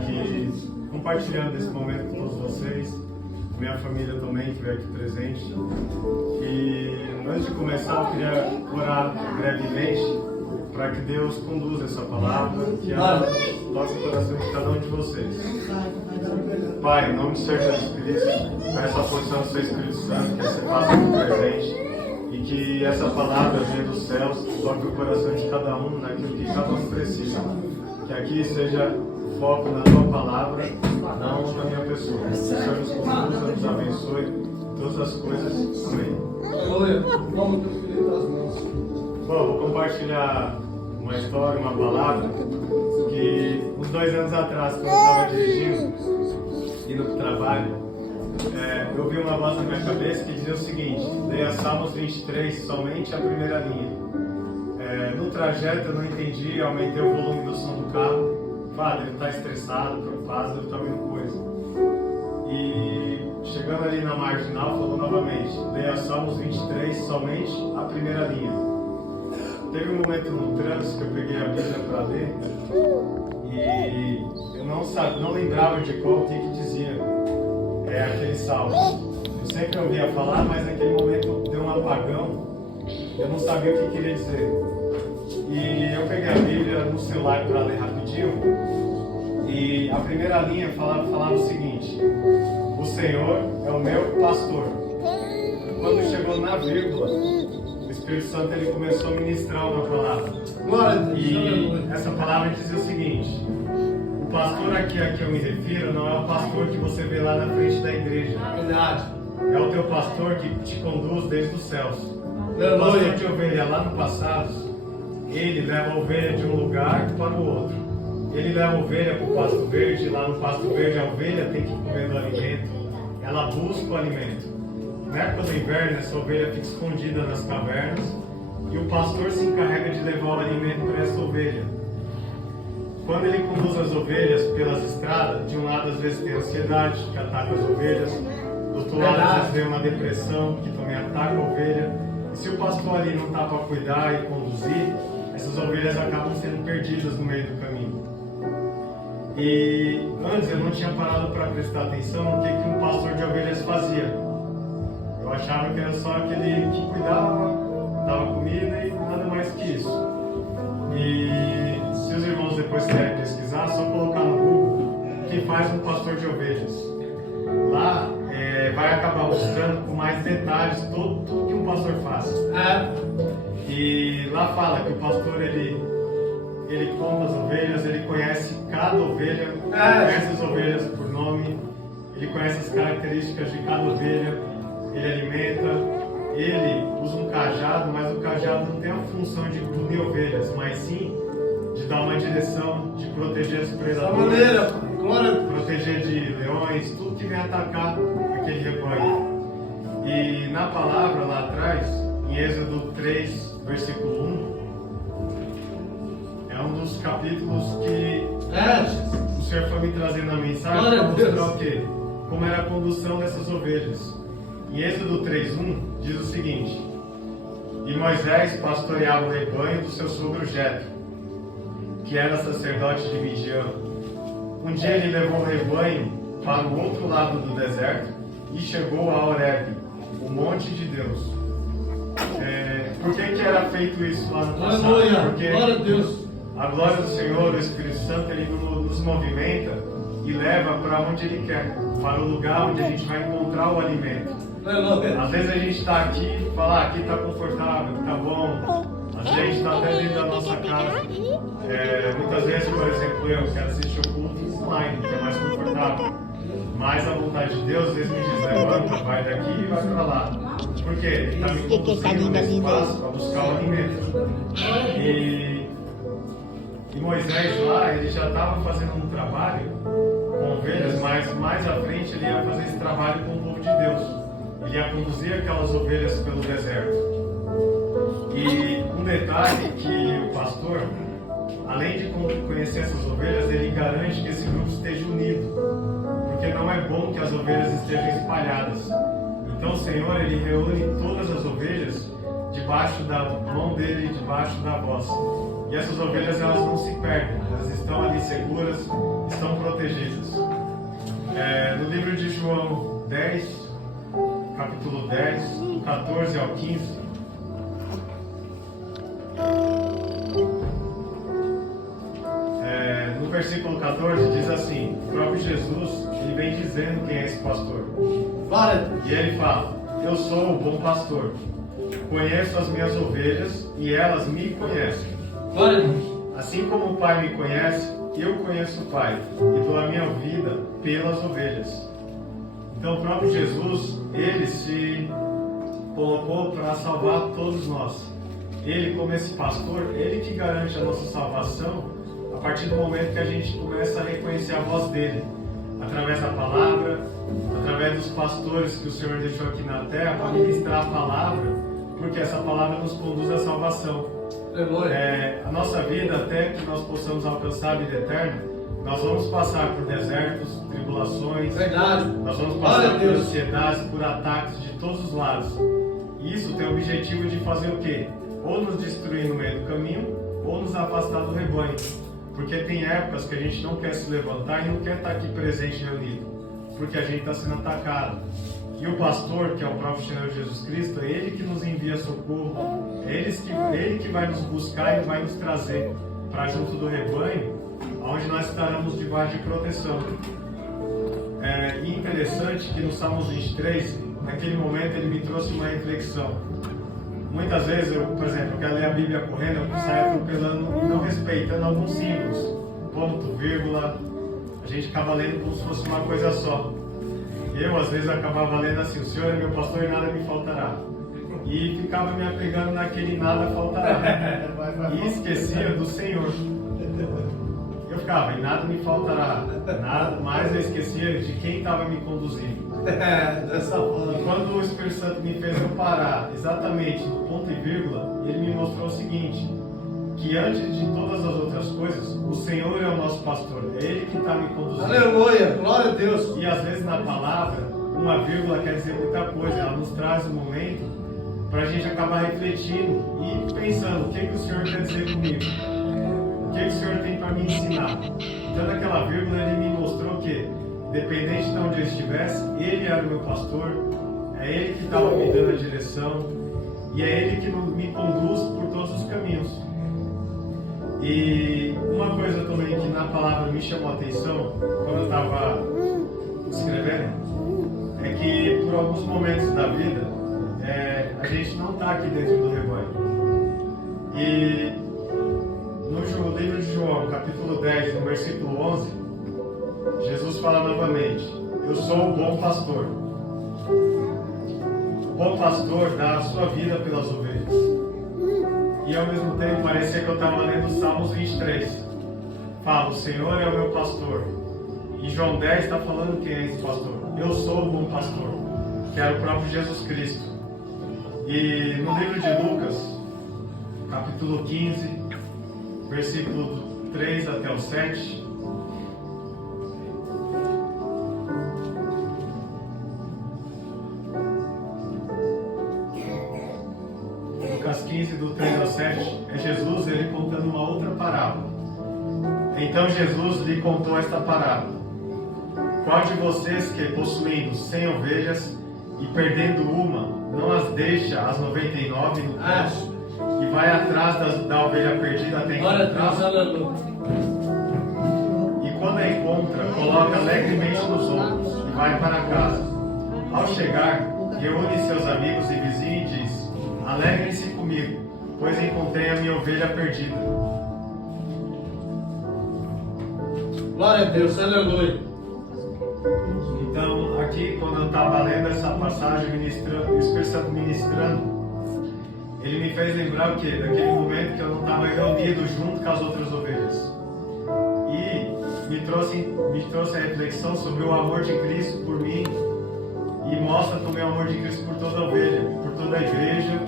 aqui compartilhando esse momento com todos vocês, minha família também que veio aqui presente. E antes de começar, eu queria orar brevemente para que Deus conduza essa palavra, que ela toque o coração de cada um de vocês. Pai, em nome do Senhor Jesus Cristo, peço a porção do Seu Espírito Santo, que você faça aqui presente e que essa palavra venha dos céus, toque o coração de cada um naquilo que cada um precisa. Que aqui seja foco na Tua palavra, não na minha pessoa. Que o Senhor nos conduza, nos abençoe em todas as coisas. Amém. Aleluia. Vamos do Espírito das mãos. Bom, vou compartilhar uma história, uma palavra que uns 2 anos atrás, quando eu estava dirigindo, indo para o trabalho, eu vi uma voz na minha cabeça que dizia o seguinte: leia Salmos 23, somente a primeira linha. No trajeto eu não entendi, aumentei o volume do som do carro. Falei, ele está estressado, preocupado, deve estar ouvindo coisa. E chegando ali na marginal, falou novamente: leia Salmos 23, somente a primeira linha. Teve um momento no trânsito que eu peguei a Bíblia para ler e eu não lembrava de qual o que dizia aquele salmo. Eu sempre ouvia falar, mas naquele momento deu um apagão, eu não sabia o que queria dizer. E eu peguei a Bíblia no celular para ler rapidinho e a primeira linha falava o seguinte: o Senhor é o meu pastor. E quando chegou na vírgula, o Espírito Santo ele começou a ministrar uma palavra. E essa palavra dizia o seguinte: o pastor aqui a que eu me refiro não é o pastor que você vê lá na frente da igreja. Verdade. É o teu pastor que te conduz desde os céus. O pastor de ovelha lá no passado, ele leva a ovelha de um lugar para o outro. Ele leva a ovelha para o pasto verde. Lá no pasto verde a ovelha tem que comer do alimento. Ela busca o alimento. Na época do inverno, essa ovelha fica escondida nas cavernas e o pastor se encarrega de levar o alimento para essa ovelha. Quando ele conduz as ovelhas pelas estradas, de um lado às vezes tem ansiedade que ataca as ovelhas, do outro lado às vezes tem uma depressão que também ataca a ovelha. E se o pastor ali não está para cuidar e conduzir, essas ovelhas acabam sendo perdidas no meio do caminho. E antes eu não tinha parado para prestar atenção no que um pastor de ovelhas fazia. Eu achava que era só aquele que cuidava, dava comida e nada mais que isso. E se os irmãos depois quiserem pesquisar, é só colocar no Google o que faz um pastor de ovelhas. Lá vai acabar mostrando com mais detalhes tudo que um pastor faz. E lá fala que o pastor ele conta as ovelhas, ele conhece cada ovelha, conhece as ovelhas por nome, ele conhece as características de cada ovelha, ele alimenta. Ele usa um cajado, mas o cajado não tem a função de punir ovelhas, mas sim de dar uma direção, de proteger os predadores, proteger de leões, tudo que vem atacar aquele rebanho. E na palavra lá atrás, em Êxodo 3, versículo 1, é um dos capítulos que o Senhor foi me trazendo a mensagem para mostrar o quê? Como era a condução dessas ovelhas. Em Êxodo 3:1 diz o seguinte: e Moisés pastoreava o rebanho do seu sogro Jetro, que era sacerdote de Midian. Um dia ele levou o rebanho para o outro lado do deserto e chegou a Horebe, o monte de Deus. Por que era feito isso lá no passado? Porque a glória do Senhor, o Espírito Santo, ele nos movimenta e leva para onde Ele quer, para o lugar onde a gente vai encontrar o alimento. Às vezes a gente está aqui e fala: aqui está confortável, está bom. Às vezes a gente está até dentro da nossa casa. Muitas vezes, por exemplo, eu quero assistir o culto online, que é mais confortável. Mas a vontade de Deus às vezes me diz: levanta, vai daqui e vai para lá. Por quê? Ele está me conduzindo nesse espaço para buscar o alimento. E Moisés lá, ele já estava fazendo um trabalho com ovelhas, mas mais à frente ele ia fazer esse trabalho com o povo de Deus. Ele ia conduzir aquelas ovelhas pelo deserto. E um detalhe que o pastor, além de conhecer essas ovelhas, ele garante que esse grupo esteja unido, porque não é bom que as ovelhas estejam espalhadas. Então o Senhor, ele reúne todas as ovelhas debaixo da mão dele, debaixo da voz. E essas ovelhas, elas não se perdem, elas estão ali seguras, estão protegidas. livro de João 10, capítulo 10, do 14 ao 15. No versículo 14 diz assim: o próprio Jesus, ele vem dizendo quem é esse pastor. E ele fala: eu sou o bom pastor, conheço as minhas ovelhas e elas me conhecem. Assim como o Pai me conhece, eu conheço o Pai e dou a minha vida pelas ovelhas. Então o próprio Jesus, ele se colocou para salvar todos nós. Ele, como esse pastor, ele que garante a nossa salvação a partir do momento que a gente começa a reconhecer a voz dele, através da palavra, através dos pastores que o Senhor deixou aqui na terra para ministrar a palavra, porque essa palavra nos conduz à salvação. A nossa vida, até que nós possamos alcançar a vida eterna, nós vamos passar por desertos, tribulações, nós vamos passar por ansiedades, por ataques de todos os lados. E isso tem o objetivo de fazer o quê? Ou nos destruir no meio do caminho, ou nos afastar do rebanho. Porque tem épocas que a gente não quer se levantar e não quer estar aqui presente reunido, porque a gente está sendo atacado. E o pastor, que é o próprio Senhor Jesus Cristo, é Ele que nos envia socorro, é Ele que vai nos buscar e vai nos trazer para junto do rebanho, onde nós estaremos debaixo de proteção. E interessante que no Salmos 23, naquele momento, ele me trouxe uma reflexão. Muitas vezes, por exemplo, eu quero ler a Bíblia correndo, eu saio atropelando e não respeitando alguns símbolos, ponto, vírgula, a gente acaba lendo como se fosse uma coisa só. Eu, às vezes, acabava lendo assim: o Senhor é meu pastor e nada me faltará. E ficava me apegando naquele nada faltará. E esquecia do Senhor. Eu ficava, e nada me faltará. Nada mais eu esquecia de quem estava me conduzindo. E quando o Espírito Santo me fez eu parar exatamente no ponto e vírgula, ele me mostrou o seguinte: que antes de todas as outras coisas, o Senhor é o nosso pastor, é Ele que está me conduzindo. Aleluia, glória a Deus. E às vezes na palavra, uma vírgula quer dizer muita coisa, ela nos traz um momento para a gente acabar refletindo e pensando: o que o Senhor quer dizer comigo? O que o Senhor tem para me ensinar? Então naquela vírgula ele me mostrou que, independente de onde eu estivesse, Ele era o meu pastor, é Ele que estava me dando a direção e é Ele que me conduz por todos os caminhos. E uma coisa também que na palavra me chamou a atenção, quando eu estava escrevendo, é que por alguns momentos da vida, a gente não está aqui dentro do rebanho. E no livro de João, capítulo 10, no versículo 11, Jesus fala novamente: eu sou o bom pastor. O bom pastor dá a sua vida pelas ovelhas. E ao mesmo tempo parecia que eu estava lendo Salmos 23. Fala: o Senhor é o meu pastor. E João 10 está falando quem é esse pastor. Eu sou o bom pastor, que era o próprio Jesus Cristo. E no livro de Lucas, capítulo 15, versículo 3 até o 7, Lucas 15, do 3 ao 7, é Jesus ele contando uma outra parábola. Então Jesus lhe contou esta parábola: qual de vocês que, possuindo 100 ovelhas e perdendo uma, não as deixa as 99 no campo e vai atrás da ovelha perdida até encontrá-la? E quando a encontra, coloca alegremente nos ombros e vai para casa. Ao chegar, reúne seus amigos e vizinhos e diz: alegrem-se comigo, pois encontrei a minha ovelha perdida. Glória a Deus, aleluia. Então, aqui, quando eu estava lendo essa passagem, ministrando, o Espírito Santo ministrando, ele me fez lembrar o quê? Daquele momento que eu não estava reunido junto com as outras ovelhas. E me trouxe a reflexão sobre o amor de Cristo por mim, e mostra também o amor de Cristo por toda ovelha, por toda a igreja,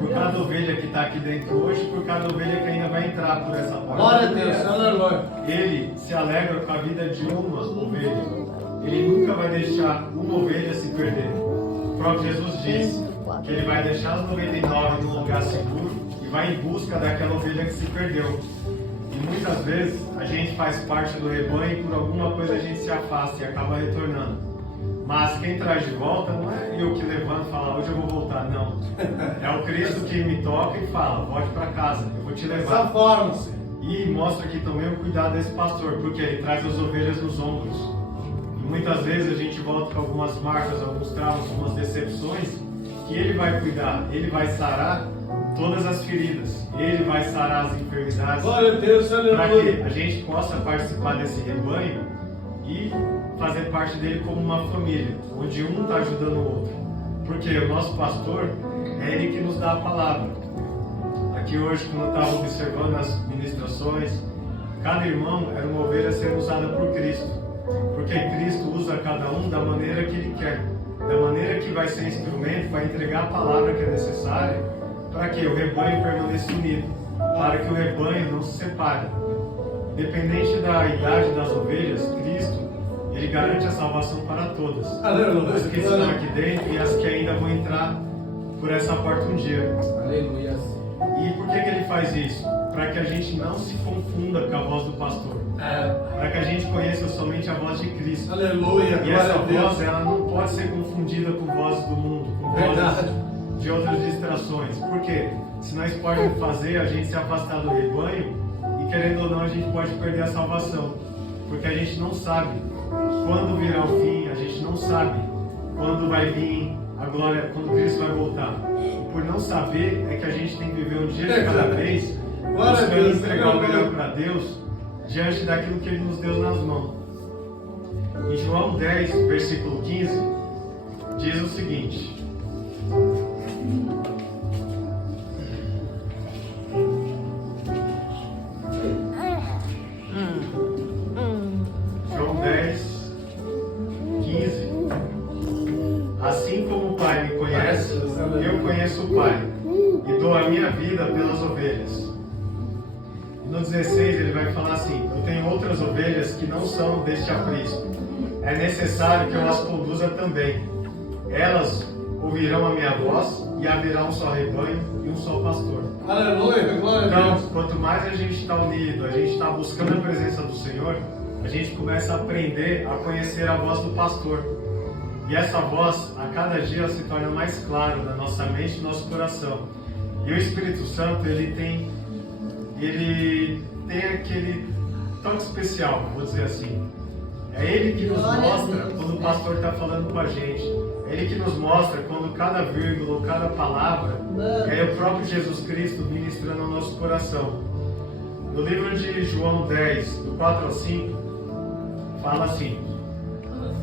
por cada ovelha que está aqui dentro hoje, por cada ovelha que ainda vai entrar por essa porta. Glória a Deus, aleluia. Ele se alegra com a vida de uma ovelha. Ele nunca vai deixar uma ovelha se perder. O próprio Jesus disse que Ele vai deixar as 99 num lugar seguro e vai em busca daquela ovelha que se perdeu. E muitas vezes a gente faz parte do rebanho e por alguma coisa a gente se afasta e acaba retornando. Mas quem traz de volta não é eu que levanto e falo, hoje eu vou voltar, não. É o Cristo que me toca e fala, volte para casa, eu vou te levar. Dessa forma, Senhor. E mostra aqui também o cuidado desse pastor, porque ele traz as ovelhas nos ombros. E muitas vezes a gente volta com algumas marcas, alguns traumas, algumas decepções, que ele vai cuidar, ele vai sarar todas as feridas, ele vai sarar as enfermidades, Glória a Deus, para que aleluia. a gente possa participar desse rebanho e fazer parte dele como uma família, onde um está ajudando o outro. Porque o nosso pastor é ele que nos dá a palavra. Aqui hoje, quando eu estava observando as ministrações, cada irmão era uma ovelha sendo usada por Cristo. Porque Cristo usa cada um da maneira que Ele quer. Da maneira que vai ser instrumento para entregar a palavra que é necessária para que o rebanho permaneça unido. Para que o rebanho não se separe. Independente da idade das ovelhas, Cristo, Ele garante a salvação para todas. Aleluia. As que estão aqui dentro e as que ainda vão entrar por essa porta um dia. Aleluia. E por que Ele faz isso? Para que a gente não se confunda com a voz do pastor. Para que a gente conheça somente a voz de Cristo. Aleluia. E essa voz, ela não pode ser confundida com vozes do mundo, com vozes de outras distrações. Por quê? Senão isso pode fazer a gente se afastar do rebanho e, querendo ou não, a gente pode perder a salvação. Porque a gente não sabe quando virá o fim, a gente não sabe quando vai vir a glória, quando Cristo vai voltar. E por não saber, é que a gente tem que viver um dia de cada vez, buscando entregar o melhor para Deus, diante daquilo que Ele nos deu nas mãos. Em João 10, versículo 15, diz o seguinte: João 10, 15. Assim como o Pai me conhece, eu conheço o Pai, e dou a minha vida pelas ovelhas. E no 16 ele vai falar assim: eu tenho outras ovelhas que não são deste aprisco. É necessário que eu as conduza também. Elas ouvirão a minha voz e haverá um só rebanho e um só pastor. Aleluia, glória a Então, Deus. quanto mais a gente está unido, a gente está buscando a presença do Senhor, a gente começa a aprender a conhecer a voz do pastor. E essa voz, a cada dia, se torna mais clara na nossa mente e no nosso coração. E o Espírito Santo, ele tem aquele toque especial, vou dizer assim. É Ele que nos mostra quando o pastor está falando com a gente. É Ele que nos mostra quando cada vírgula ou cada palavra é o próprio Jesus Cristo ministrando ao nosso coração. No livro de João 10, do 4 ao 5, fala assim: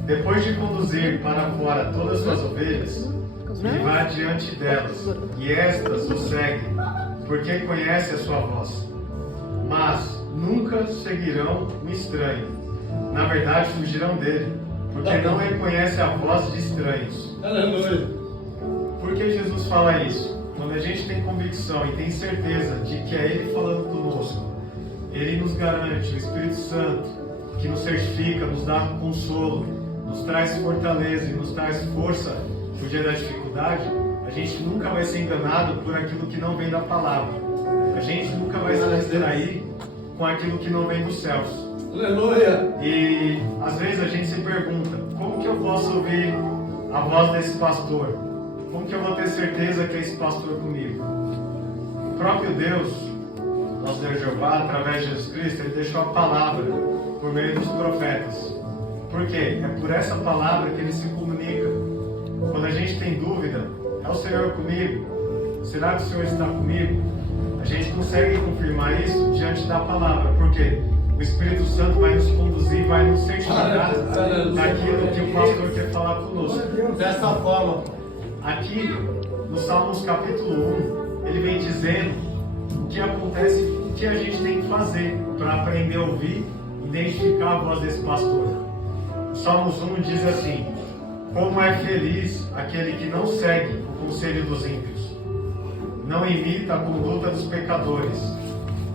depois de conduzir para fora todas as suas ovelhas, ele vai adiante delas, e estas o seguem, porque conhecem a sua voz. Mas nunca seguirão um estranho. Na verdade, fugirão dele, porque não reconhecem a voz de estranhos. Aleluia. Por que Jesus fala isso? Quando a gente tem convicção e tem certeza de que é Ele falando conosco, Ele nos garante, o Espírito Santo, que nos certifica, nos dá consolo, nos traz fortaleza e nos traz força no dia da dificuldade, a gente nunca vai ser enganado por aquilo que não vem da palavra. A gente nunca vai se distrair com aquilo que não vem dos céus. Aleluia. E às vezes a gente se pergunta: como que eu posso ouvir a voz desse pastor? Como que eu vou ter certeza que é esse pastor comigo? O próprio Deus, nosso Deus Jeová, através de Jesus Cristo, Ele deixou a palavra por meio dos profetas. Por quê? É por essa palavra que Ele se comunica. Quando a gente tem dúvida: é o Senhor comigo? Será que o Senhor está comigo? A gente consegue confirmar isso diante da palavra. Por quê? O Espírito Santo vai nos conduzir, vai nos certificar daquilo que o pastor quer falar conosco. Dessa forma. Aqui, no Salmos capítulo 1, ele vem dizendo o que acontece, o que a gente tem que fazer para aprender a ouvir, identificar a voz desse pastor. O Salmos 1 diz assim: como é feliz aquele que não segue o conselho dos ímpios, não imita a conduta dos pecadores,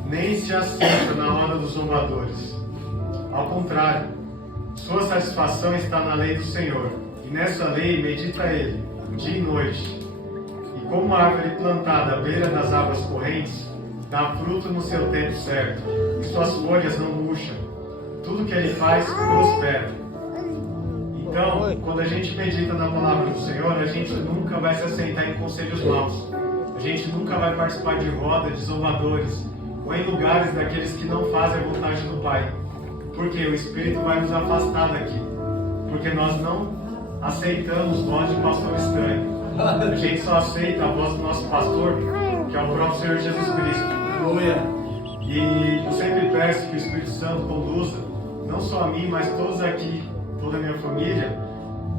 nem se assenta na hora dos zombadores. Ao contrário, sua satisfação está na lei do Senhor, e nessa lei medita ele, dia e noite. E como a árvore plantada à beira das águas correntes, dá fruto no seu tempo certo, e suas folhas não murcham. Tudo que ele faz prospera. Então, quando a gente medita na palavra do Senhor, a gente nunca vai se aceitar em conselhos maus. A gente nunca vai participar de roda de zombadores ou em lugares daqueles que não fazem a vontade do Pai. Porque o Espírito vai nos afastar daqui. Porque nós não aceitamos voz de pastor estranho. A gente só aceita a voz do nosso pastor, que é o próprio Senhor Jesus Cristo. Aleluia. E eu sempre peço que o Espírito Santo conduza, não só a mim, mas todos aqui, toda a minha família,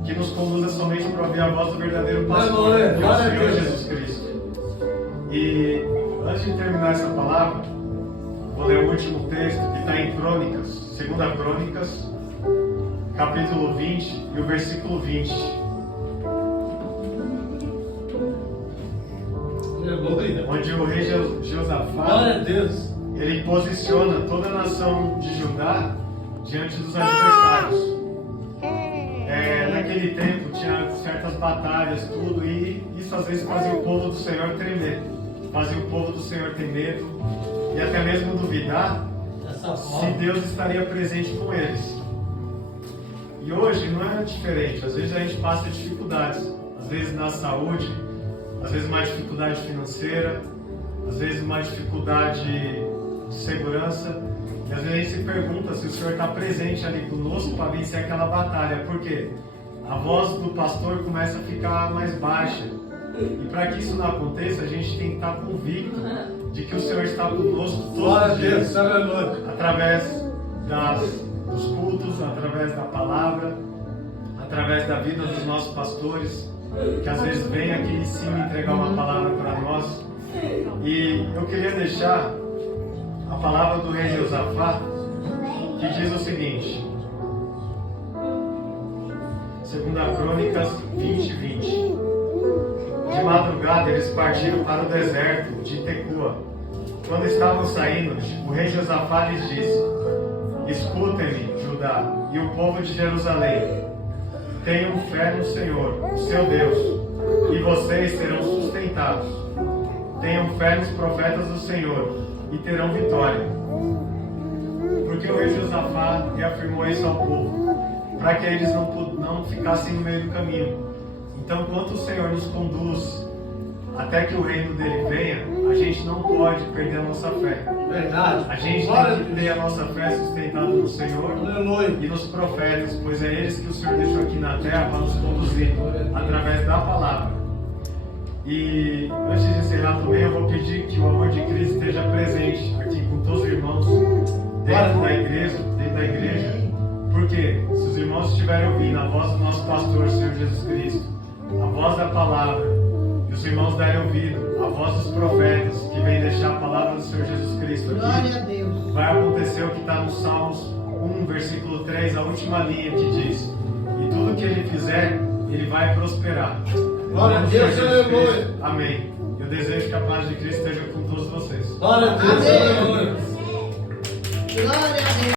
que nos conduza somente para ouvir a voz do verdadeiro pastor, que é o Senhor Jesus Cristo. E antes de terminar essa palavra, vou ler o último texto que está em Crônicas, 2 Crônicas, capítulo 20 e o versículo 20. Aleluia. Onde o rei Josafá, Glória a Deus. ele posiciona toda a nação de Judá diante dos adversários. Naquele tempo tinha certas batalhas, tudo, e isso às vezes fazia o povo do Senhor tremer, fazia o povo do Senhor ter medo e até mesmo duvidar se Deus estaria presente com eles. E hoje não é diferente, às vezes a gente passa dificuldades, às vezes na saúde, às vezes uma dificuldade financeira, às vezes uma dificuldade de segurança, e às vezes a gente se pergunta se o Senhor está presente ali conosco para vencer aquela batalha. Por quê? A voz do pastor começa a ficar mais baixa. E para que isso não aconteça, a gente tem que estar convicto de que o Senhor está conosco todos os dias, através dos cultos, através da palavra, através da vida dos nossos pastores, que às vezes vem aqui em cima entregar uma palavra para nós. E eu queria deixar a palavra do rei Josafá, que diz o seguinte, 2 Crônicas 20:20. De madrugada eles partiram para o deserto de Tecoa. Quando estavam saindo, o rei Josafá lhes disse: escutem-me, Judá, e o povo de Jerusalém. Tenham fé no Senhor, o seu Deus, e vocês serão sustentados. Tenham fé nos profetas do Senhor, e terão vitória. Porque o rei Josafá reafirmou isso ao povo, para que eles não ficassem no meio do caminho. Então, enquanto o Senhor nos conduz até que o reino dele venha, a gente não pode perder a nossa fé. Verdade. A gente tem que ter a nossa fé sustentada no Senhor Aleluia. e nos profetas, pois é eles que o Senhor deixou aqui na terra para nos conduzir através da palavra. E antes de encerrar também, eu vou pedir que o amor de Cristo esteja presente aqui com todos os irmãos dentro da igreja, porque se os irmãos estiverem ouvindo a voz do nosso pastor, Senhor Jesus Cristo, a voz da palavra, e os irmãos derem ouvido à voz dos profetas, que vem deixar a palavra do Senhor Jesus Cristo aqui, Glória a Deus. vai acontecer o que está no Salmos 1, versículo 3, a última linha, que diz: e tudo que ele fizer, ele vai prosperar. Glória a Deus, aleluia. Amém. Eu desejo que a paz de Cristo esteja com todos vocês. Glória a Deus, Amém. aleluia. Glória a Deus.